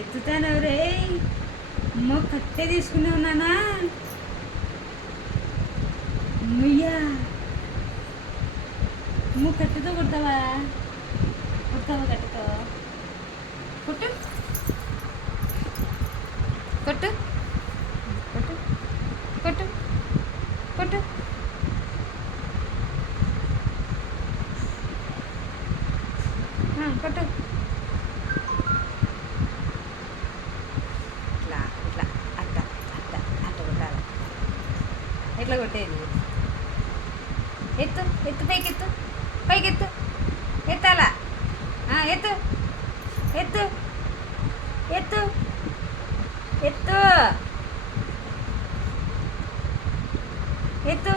ఎత్తుతాను రే. అమ్మో కట్టే తీసుకునే ఉన్నానా. అమ్మయ్యా అమ్మో కట్టెతో కొడతావా కట్టెతో కొట్టు కొట్టు కొట్టు కొట్టు కొట్టు. కొట్టు ఇట్లా ఇట్లా అట్ట అట్ట అట్ట కొట్టాలి. ఎట్లా కొట్టేది? ఎత్తు ఎత్తు పైకెత్తు పైకెత్తు ఎత్తాలా. ఎత్తు ఎత్తు ఎత్తు ఎత్తు ఎత్తు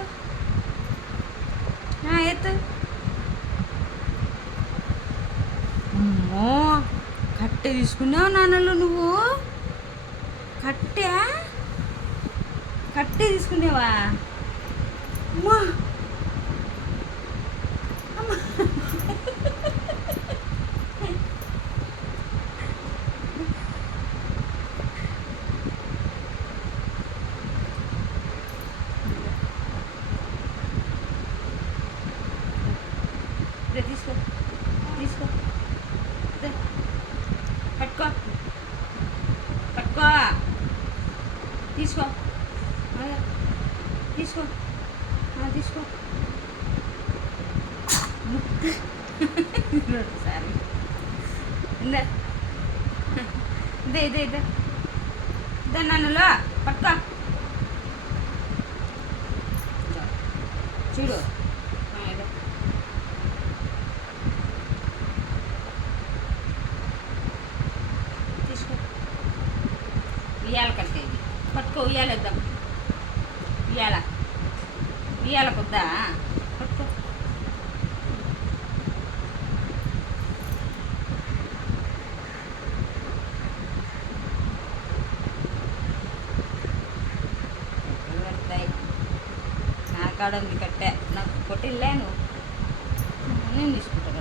ఎత్తు. అమ్మో కట్టె తీసుకున్నావు నాన్నలు నువ్వు. కట్టె తీసుకునేవా? అమ్మా అమ్మా తీసుకో తీసుకో పట్టుకో పట్టుకో తీసుకో తీసుకో తీసుకో. సరే ఇదే ఇదే ఇదే ఇదే నన్నులో పట్టుకో చూడు. తీసుకో ఉయ్యాల కట్టేది పట్టుకో. ఉయ్యాలేద్దాం. ఉయ్యాల కొద్దా పట్టుకో. నా కాడ ఉంది కట్టే. నాకు కొట్టిల్లేను నేను తీసుకుంటా.